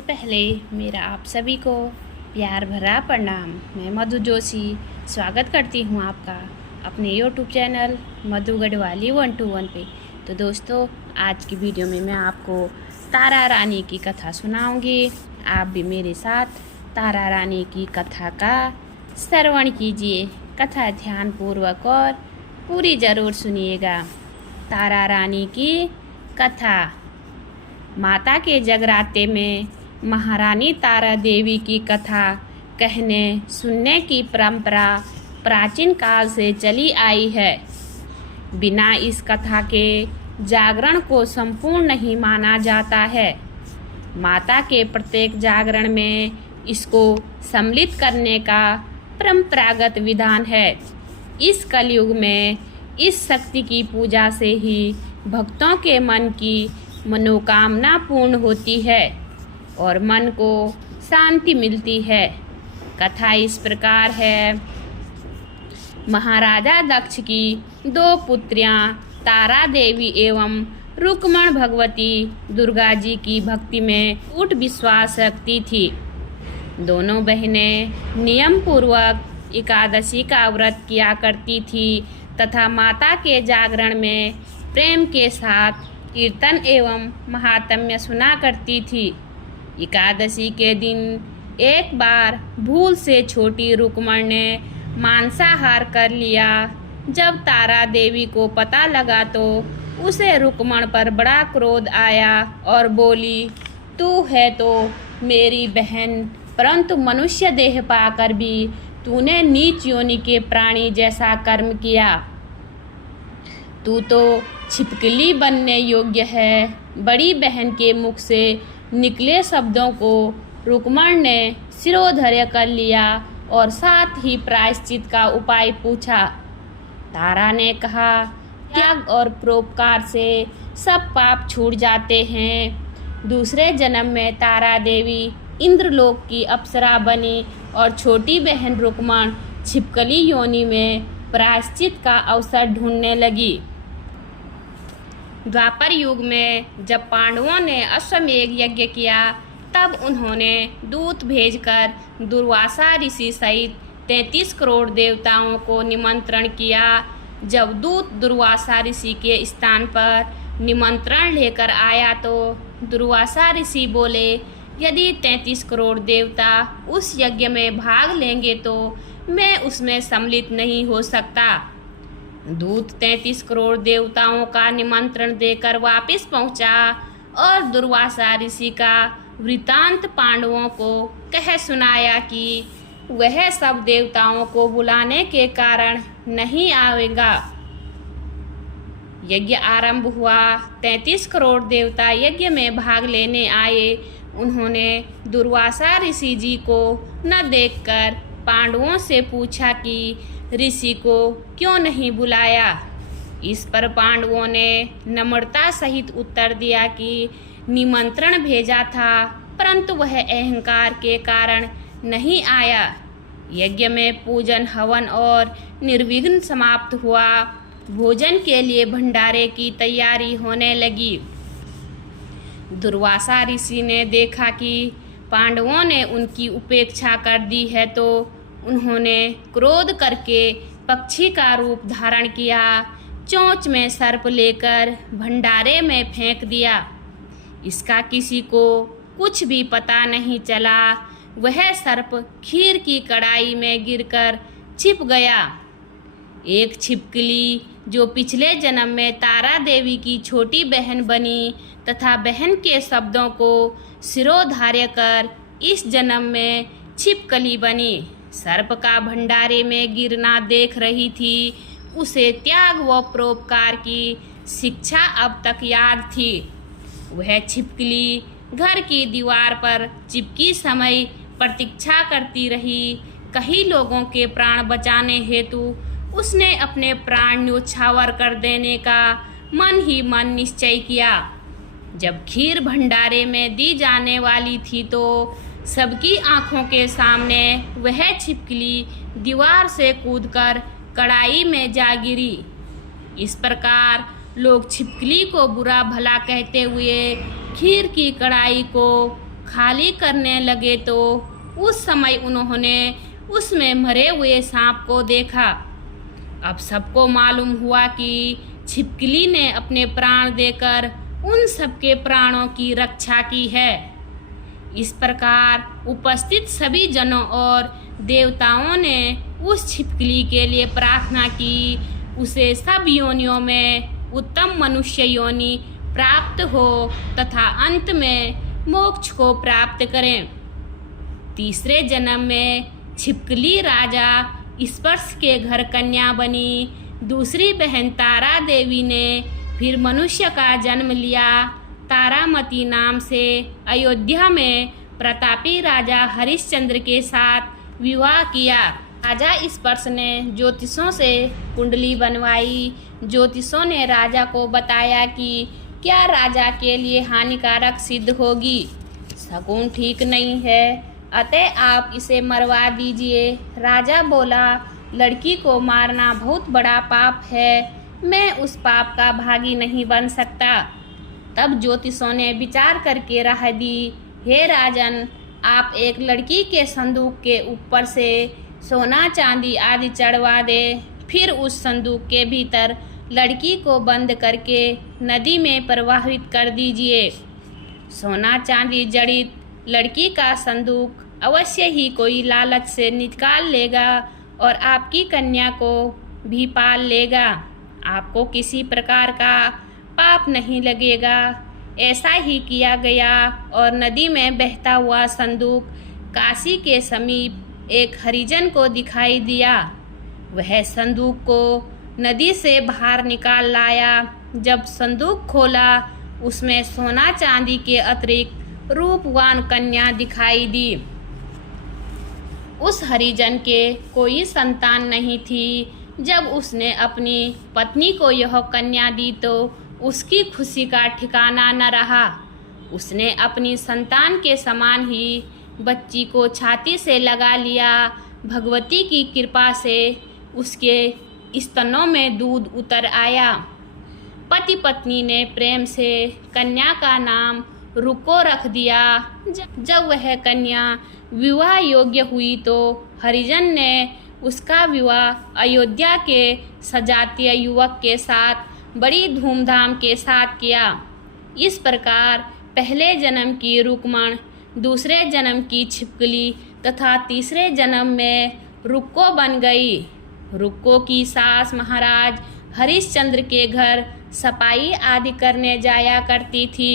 सबसे पहले मेरा आप सभी को प्यार भरा प्रणाम। मैं मधु जोशी स्वागत करती हूँ आपका अपने यूट्यूब चैनल मधु गढ़वाली 121 पे। तो दोस्तों, आज की वीडियो में मैं आपको तारा रानी की कथा सुनाऊंगी। आप भी मेरे साथ तारा रानी की कथा का श्रवण कीजिए। कथा ध्यानपूर्वक और पूरी ज़रूर सुनिएगा। तारा रानी की कथा। माता के जगराते में महारानी तारा देवी की कथा कहने सुनने की परंपरा प्राचीन काल से चली आई है। बिना इस कथा के जागरण को संपूर्ण नहीं माना जाता है। माता के प्रत्येक जागरण में इसको सम्मिलित करने का परंपरागत विधान है। इस कलयुग में इस शक्ति की पूजा से ही भक्तों के मन की मनोकामना पूर्ण होती है और मन को शांति मिलती है। कथा इस प्रकार है। महाराजा दक्ष की दो पुत्रियां तारा देवी एवं रुक्मण भगवती दुर्गा जी की भक्ति में अटूट विश्वास रखती थी। दोनों बहनें नियम पूर्वक एकादशी का व्रत किया करती थी तथा माता के जागरण में प्रेम के साथ कीर्तन एवं महात्म्य सुना करती थी। एकादशी के दिन एक बार भूल से छोटी रुक्मण ने मांसाहार कर लिया। जब तारा देवी को पता लगा तो उसे रुक्मण पर बड़ा क्रोध आया और बोली, तू है तो मेरी बहन, परंतु मनुष्य देह पाकर भी तूने नीच योनि के प्राणी जैसा कर्म किया। तू तो छिपकली बनने योग्य है। बड़ी बहन के मुख से निकले शब्दों को रुक्मण ने शिरोधार्य कर लिया और साथ ही प्रायश्चित का उपाय पूछा। तारा ने कहा, त्याग और परोपकार से सब पाप छूट जाते हैं। दूसरे जन्म में तारा देवी इंद्रलोक की अप्सरा बनी और छोटी बहन रुक्मण छिपकली योनि में प्रायश्चित का अवसर ढूंढने लगी। द्वापर युग में जब पांडवों ने अश्वमेध यज्ञ किया तब उन्होंने दूत भेजकर दुर्वासा ऋषि सहित 33 करोड़ देवताओं को निमंत्रण किया। जब दूत दुर्वासा ऋषि के स्थान पर निमंत्रण लेकर आया तो दुर्वासा ऋषि बोले, यदि 33 करोड़ देवता उस यज्ञ में भाग लेंगे तो मैं उसमें सम्मिलित नहीं हो सकता। दूत 33 करोड़ देवताओं का निमंत्रण देकर वापस पहुंचा और दुर्वासा ऋषि का वृतांत पांडवों को कह सुनाया कि वह सब देवताओं को बुलाने के कारण नहीं आएगा। यज्ञ आरंभ हुआ। 33 करोड़ देवता यज्ञ में भाग लेने आए। उन्होंने दुर्वासा ऋषि जी को न देखकर पांडवों से पूछा कि ऋषि को क्यों नहीं बुलाया। इस पर पांडवों ने नम्रता सहित उत्तर दिया कि निमंत्रण भेजा था परंतु वह अहंकार के कारण नहीं आया। यज्ञ में पूजन हवन और निर्विघ्न समाप्त हुआ। भोजन के लिए भंडारे की तैयारी होने लगी। दुर्वासा ऋषि ने देखा कि पांडवों ने उनकी उपेक्षा कर दी है तो उन्होंने क्रोध करके पक्षी का रूप धारण किया। चोंच में सर्प लेकर भंडारे में फेंक दिया। इसका किसी को कुछ भी पता नहीं चला। वह सर्प खीर की कढ़ाई में गिरकर छिप गया। एक छिपकली जो पिछले जन्म में तारा देवी की छोटी बहन बनी तथा बहन के शब्दों को शिरोधार्य कर इस जन्म में छिपकली बनी, सर्प का भंडारे में गिरना देख रही थी। उसे त्याग व परोपकार की शिक्षा अब तक याद थी। वह छिपकली घर की दीवार पर चिपकी समय प्रतीक्षा करती रही। कई लोगों के प्राण बचाने हेतु उसने अपने प्राण न्योछावर कर देने का मन ही मन निश्चय किया। जब खीर भंडारे में दी जाने वाली थी तो सबकी आंखों के सामने वह छिपकली दीवार से कूदकर कढ़ाई में जा गिरी। इस प्रकार लोग छिपकली को बुरा भला कहते हुए खीर की कढ़ाई को खाली करने लगे तो उस समय उन्होंने उसमें मरे हुए सांप को देखा। अब सबको मालूम हुआ कि छिपकली ने अपने प्राण देकर उन सबके प्राणों की रक्षा की है। इस प्रकार उपस्थित सभी जनों और देवताओं ने उस छिपकली के लिए प्रार्थना की उसे सब योनियों में उत्तम मनुष्य योनि प्राप्त हो तथा अंत में मोक्ष को प्राप्त करें। तीसरे जन्म में छिपकली राजा स्पर्श के घर कन्या बनी। दूसरी बहन तारा देवी ने फिर मनुष्य का जन्म लिया। तारामती नाम से अयोध्या में प्रतापी राजा हरिश्चंद्र के साथ विवाह किया। राजा स्पर्श ने ज्योतिषों से कुंडली बनवाई। ज्योतिषों ने राजा को बताया कि क्या राजा के लिए हानिकारक सिद्ध होगी, शकुन ठीक नहीं है, अतः आप इसे मरवा दीजिए। राजा बोला, लड़की को मारना बहुत बड़ा पाप है, मैं उस पाप का भागी नहीं बन सकता। तब ज्योतिषों ने विचार करके राय दी, हे राजन, आप एक लड़की के संदूक के ऊपर से सोना चांदी आदि चढ़वा दे, फिर उस संदूक के भीतर लड़की को बंद करके नदी में प्रवाहित कर दीजिए। सोना चांदी जड़ित लड़की का संदूक अवश्य ही कोई लालच से निकाल लेगा और आपकी कन्या को भी पाल लेगा। आपको किसी प्रकार का पाप नहीं लगेगा। ऐसा ही किया गया और नदी में बहता हुआ संदूक काशी के समीप एक हरिजन को दिखाई दिया। वह संदूक को नदी से बाहर निकाल लाया। जब संदूक खोला, उसमें सोना चांदी के अतिरिक्त रूपवान कन्या दिखाई दी। उस हरिजन के कोई संतान नहीं थी। जब उसने अपनी पत्नी को यह कन्या दी तो उसकी खुशी का ठिकाना न रहा। उसने अपनी संतान के समान ही बच्ची को छाती से लगा लिया। भगवती की कृपा से उसके स्तनों में दूध उतर आया। पति पत्नी ने प्रेम से कन्या का नाम रुको रख दिया। जब वह कन्या विवाह योग्य हुई तो हरिजन ने उसका विवाह अयोध्या के सजातीय युवक के साथ बड़ी धूमधाम के साथ किया। इस प्रकार पहले जन्म की रुक्मण, दूसरे जन्म की छिपकली तथा तीसरे जन्म में रुक्को बन गई। रुक्को की सास महाराज हरिश्चंद्र के घर सफाई आदि करने जाया करती थी।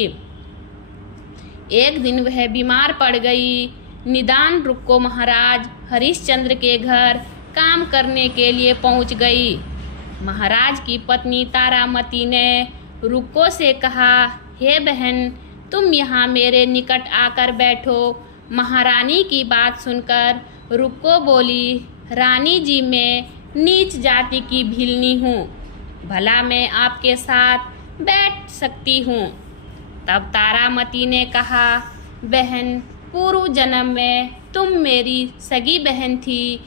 एक दिन वह बीमार पड़ गई। निदान रुक्को महाराज हरिश्चंद्र के घर काम करने के लिए पहुंच गई। महाराज की पत्नी तारामती ने रुक्को से कहा, हे बहन, तुम यहाँ मेरे निकट आकर बैठो। महारानी की बात सुनकर रुक्को बोली, रानी जी, मैं नीच जाति की भिलनी हूँ, भला मैं आपके साथ बैठ सकती हूँ। तब तारामती ने कहा, बहन, पूर्व जन्म में तुम मेरी सगी बहन थी।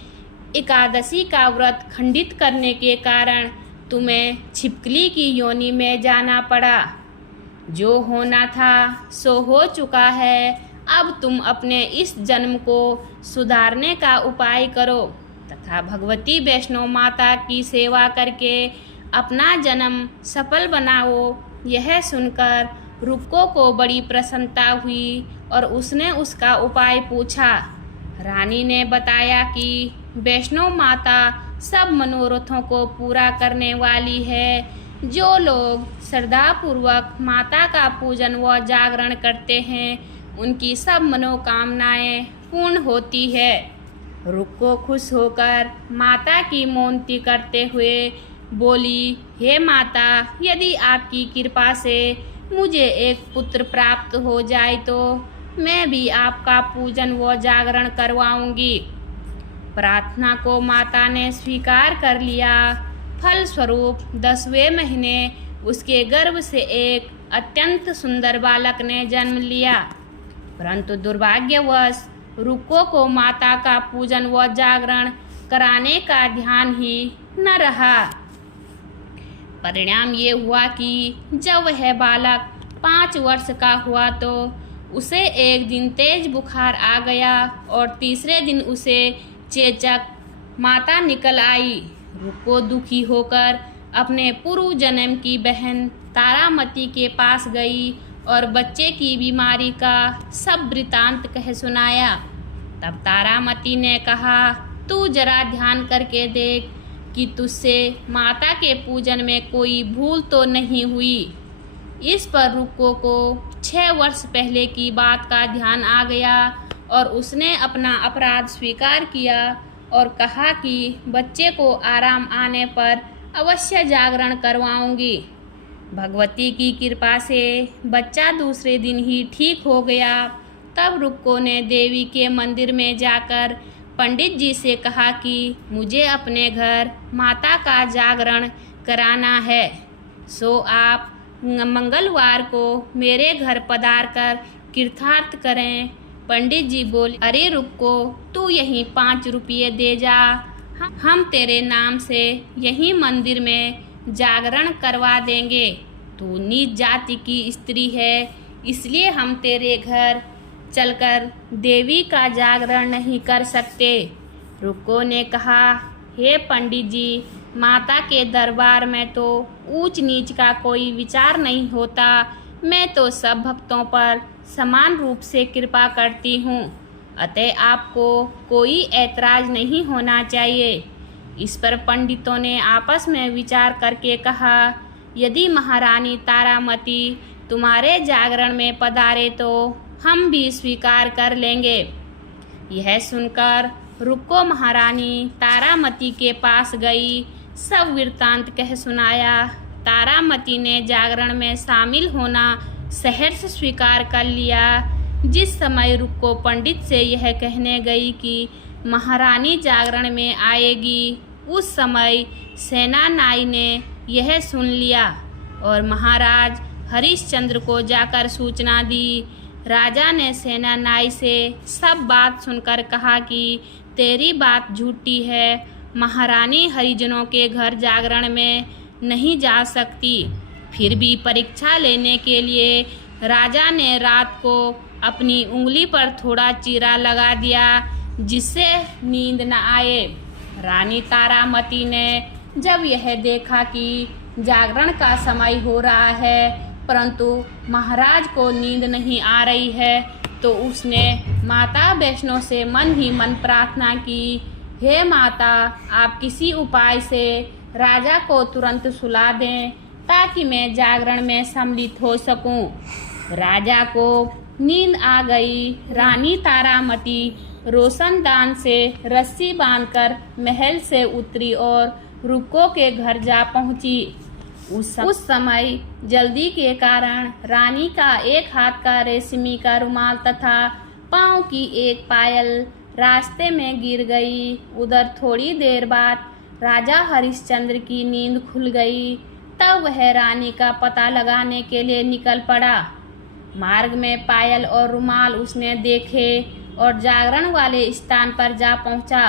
एकादशी का व्रत खंडित करने के कारण तुम्हें छिपकली की योनि में जाना पड़ा। जो होना था सो हो चुका है। अब तुम अपने इस जन्म को सुधारने का उपाय करो तथा भगवती वैष्णो माता की सेवा करके अपना जन्म सफल बनाओ। यह सुनकर रुक्को को बड़ी प्रसन्नता हुई और उसने उसका उपाय पूछा। रानी ने बताया कि वैष्णो माता सब मनोरथों को पूरा करने वाली है। जो लोग श्रद्धापूर्वक माता का पूजन व जागरण करते हैं, उनकी सब मनोकामनाएं पूर्ण होती है। रुक्को खुश होकर माता की मोनती करते हुए बोली, हे माता, यदि आपकी कृपा से मुझे एक पुत्र प्राप्त हो जाए तो मैं भी आपका पूजन व जागरण करवाऊंगी। प्रार्थना को माता ने स्वीकार कर लिया। फलस्वरूप 10वें महीने उसके गर्भ से एक अत्यंत सुंदर बालक ने जन्म लिया। परंतु दुर्भाग्यवश रुक्को को माता का पूजन व जागरण कराने का ध्यान ही न रहा। परिणाम ये हुआ कि जब वह बालक 5 वर्ष का हुआ तो उसे एक दिन तेज बुखार आ गया और तीसरे दिन उसे चेचक माता निकल आई। रुक्को दुखी होकर अपने पूर्व जन्म की बहन तारामती के पास गई और बच्चे की बीमारी का सब वृतांत कह सुनाया। तब तारामती ने कहा, तू जरा ध्यान करके देख कि तुझसे माता के पूजन में कोई भूल तो नहीं हुई। इस पर रुक्को को 6 वर्ष पहले की बात का ध्यान आ गया और उसने अपना अपराध स्वीकार किया और कहा कि बच्चे को आराम आने पर अवश्य जागरण करवाऊंगी। भगवती की कृपा से बच्चा दूसरे दिन ही ठीक हो गया। तब रुक्को ने देवी के मंदिर में जाकर पंडित जी से कहा कि मुझे अपने घर माता का जागरण कराना है, सो आप मंगलवार को मेरे घर पधार कर कृतार्थ करें। पंडित जी बोले, अरे रुक्को, तू यहीं 5 रुपये दे जा, हम तेरे नाम से यहीं मंदिर में जागरण करवा देंगे। तू नीच जाति की स्त्री है, इसलिए हम तेरे घर चलकर देवी का जागरण नहीं कर सकते। रुक्को ने कहा, हे पंडित जी, माता के दरबार में तो ऊंच नीच का कोई विचार नहीं होता। मैं तो सब भक्तों पर समान रूप से कृपा करती हूँ, अतः आपको कोई ऐतराज नहीं होना चाहिए। इस पर पंडितों ने आपस में विचार करके कहा, यदि महारानी तारामती तुम्हारे जागरण में पधारे तो हम भी स्वीकार कर लेंगे। यह सुनकर रुक्को महारानी तारामती के पास गई, सब वृत्तांत कह सुनाया। तारामती ने जागरण में शामिल होना सहर्ष स्वीकार कर लिया। जिस समय रुक्को पंडित से यह कहने गई कि महारानी जागरण में आएगी, उस समय सेनानाई ने यह सुन लिया और महाराज हरिश्चंद्र को जाकर सूचना दी। राजा ने सेनानाई से सब बात सुनकर कहा कि तेरी बात झूठी है, महारानी हरिजनों के घर जागरण में नहीं जा सकती। फिर भी परीक्षा लेने के लिए राजा ने रात को अपनी उंगली पर थोड़ा चीरा लगा दिया, जिससे नींद न आए। रानी तारामती ने जब यह देखा कि जागरण का समय हो रहा है परंतु महाराज को नींद नहीं आ रही है, तो उसने माता वैष्णो से मन ही मन प्रार्थना की, हे माता, आप किसी उपाय से राजा को तुरंत सुला दें ताकि मैं जागरण में सम्मिलित हो सकूं। राजा को नींद आ गई। रानी तारामती रोशनदान से रस्सी बांधकर महल से उतरी और रुक्को के घर जा पहुंची। उस समय जल्दी के कारण रानी का एक हाथ का रेशमी का रुमाल तथा पाँव की एक पायल रास्ते में गिर गई। उधर थोड़ी देर बाद राजा हरिश्चंद्र की नींद खुल गई। तब वह रानी का पता लगाने के लिए निकल पड़ा। मार्ग में पायल और रुमाल उसने देखे और जागरण वाले स्थान पर जा पहुंचा।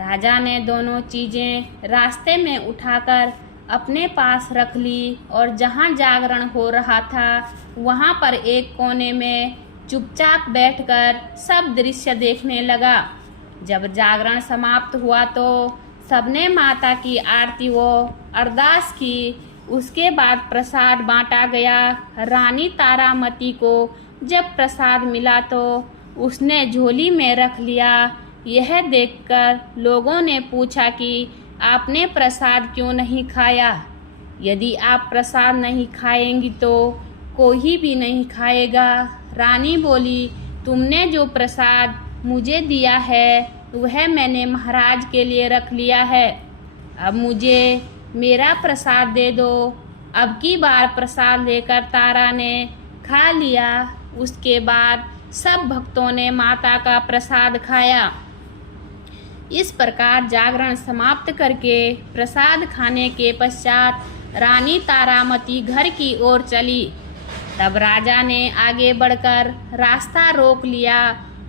राजा ने दोनों चीजें रास्ते में उठाकर अपने पास रख ली और जहां जागरण हो रहा था वहां पर एक कोने में चुपचाप बैठकर सब दृश्य देखने लगा। जब जागरण समाप्त हुआ तो सबने माता की आरती व अरदास की। उसके बाद प्रसाद बांटा गया। रानी तारामती को जब प्रसाद मिला तो उसने झोली में रख लिया। यह देखकर लोगों ने पूछा कि आपने प्रसाद क्यों नहीं खाया? यदि आप प्रसाद नहीं खाएंगी तो कोई भी नहीं खाएगा। रानी बोली, तुमने जो प्रसाद मुझे दिया है वह मैंने महाराज के लिए रख लिया है, अब मुझे मेरा प्रसाद दे दो। अब की बार प्रसाद लेकर तारा ने खा लिया। उसके बाद सब भक्तों ने माता का प्रसाद खाया। इस प्रकार जागरण समाप्त करके प्रसाद खाने के पश्चात रानी तारामती घर की ओर चली। तब राजा ने आगे बढ़कर रास्ता रोक लिया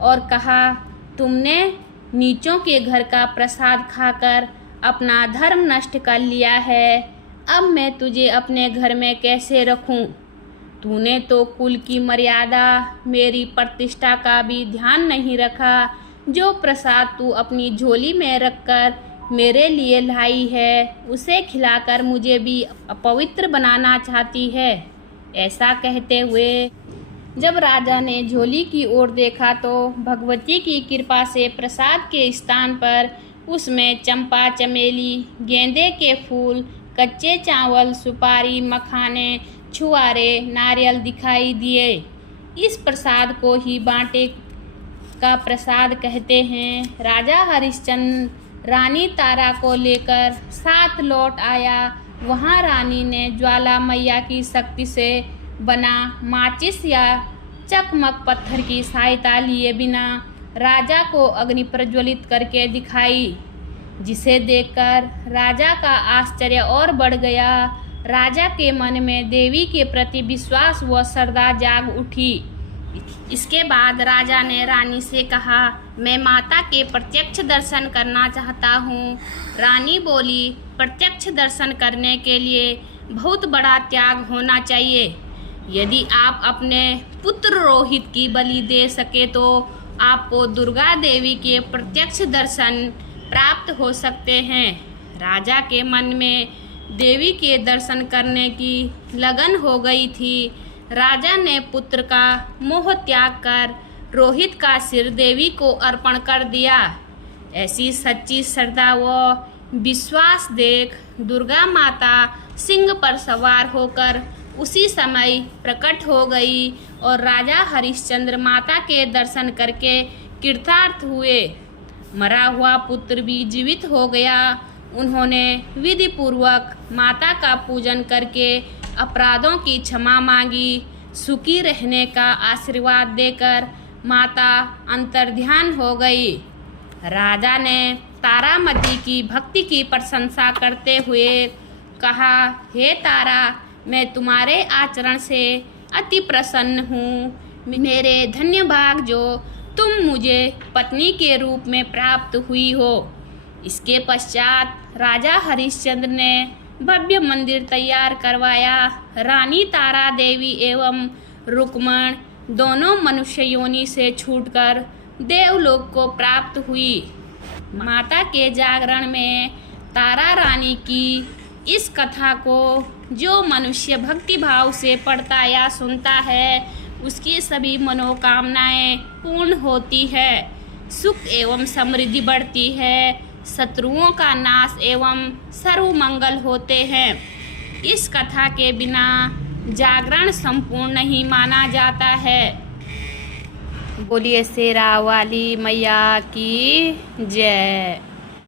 और कहा, तुमने नीचों के घर का प्रसाद खाकर अपना धर्म नष्ट कर लिया है, अब मैं तुझे अपने घर में कैसे रखूं? तूने तो कुल की मर्यादा, मेरी प्रतिष्ठा का भी ध्यान नहीं रखा। जो प्रसाद तू अपनी झोली में रखकर मेरे लिए लाई है, उसे खिलाकर मुझे भी अपवित्र बनाना चाहती है। ऐसा कहते हुए जब राजा ने झोली की ओर देखा तो भगवती की कृपा से प्रसाद के स्थान पर उसमें चंपा, चमेली, गेंदे के फूल, कच्चे चावल, सुपारी, मखाने, छुआरे, नारियल दिखाई दिए। इस प्रसाद को ही बांटे का प्रसाद कहते हैं। राजा हरिश्चंद्र रानी तारा को लेकर साथ लौट आया। वहाँ रानी ने ज्वाला मैया की शक्ति से बना माचिस या चकमक पत्थर की सहायता लिए बिना राजा को अग्नि प्रज्वलित करके दिखाई, जिसे देखकर राजा का आश्चर्य और बढ़ गया। राजा के मन में देवी के प्रति विश्वास व श्रद्धा जाग उठी। इसके बाद राजा ने रानी से कहा, मैं माता के प्रत्यक्ष दर्शन करना चाहता हूँ। रानी बोली, प्रत्यक्ष दर्शन करने के लिए बहुत बड़ा त्याग होना चाहिए। यदि आप अपने पुत्र रोहित की बलि दे सके तो आपको दुर्गा देवी के प्रत्यक्ष दर्शन प्राप्त हो सकते हैं। राजा के मन में देवी के दर्शन करने की लगन हो गई थी। राजा ने पुत्र का मोह त्याग कर रोहित का सिर देवी को अर्पण कर दिया। ऐसी सच्ची श्रद्धा व विश्वास देख दुर्गा माता सिंह पर सवार होकर उसी समय प्रकट हो गई और राजा हरिश्चंद्र माता के दर्शन करके कृतार्थ हुए। मरा हुआ पुत्र भी जीवित हो गया। उन्होंने विधि पूर्वक माता का पूजन करके अपराधों की क्षमा मांगी। सुखी रहने का आशीर्वाद देकर माता अंतर्ध्यान हो गई। राजा ने तारामती की भक्ति की प्रशंसा करते हुए कहा, हे तारा, मैं तुम्हारे आचरण से अति प्रसन्न हूँ। मेरे धन्य भाग जो तुम मुझे पत्नी के रूप में प्राप्त हुई हो। इसके पश्चात राजा हरिश्चंद्र ने भव्य मंदिर तैयार करवाया। रानी तारा देवी एवं रुक्मण दोनों मनुष्य योनि से छूटकर देवलोक को प्राप्त हुई। माता के जागरण में तारा रानी की इस कथा को जो मनुष्य भक्ति भाव से पढ़ता या सुनता है, उसकी सभी मनोकामनाएं पूर्ण होती है, सुख एवं समृद्धि बढ़ती है, शत्रुओं का नाश एवं सर्व मंगल होते हैं। इस कथा के बिना जागरण संपूर्ण नहीं माना जाता है। बोलिए शेरा वाली मैया की जय।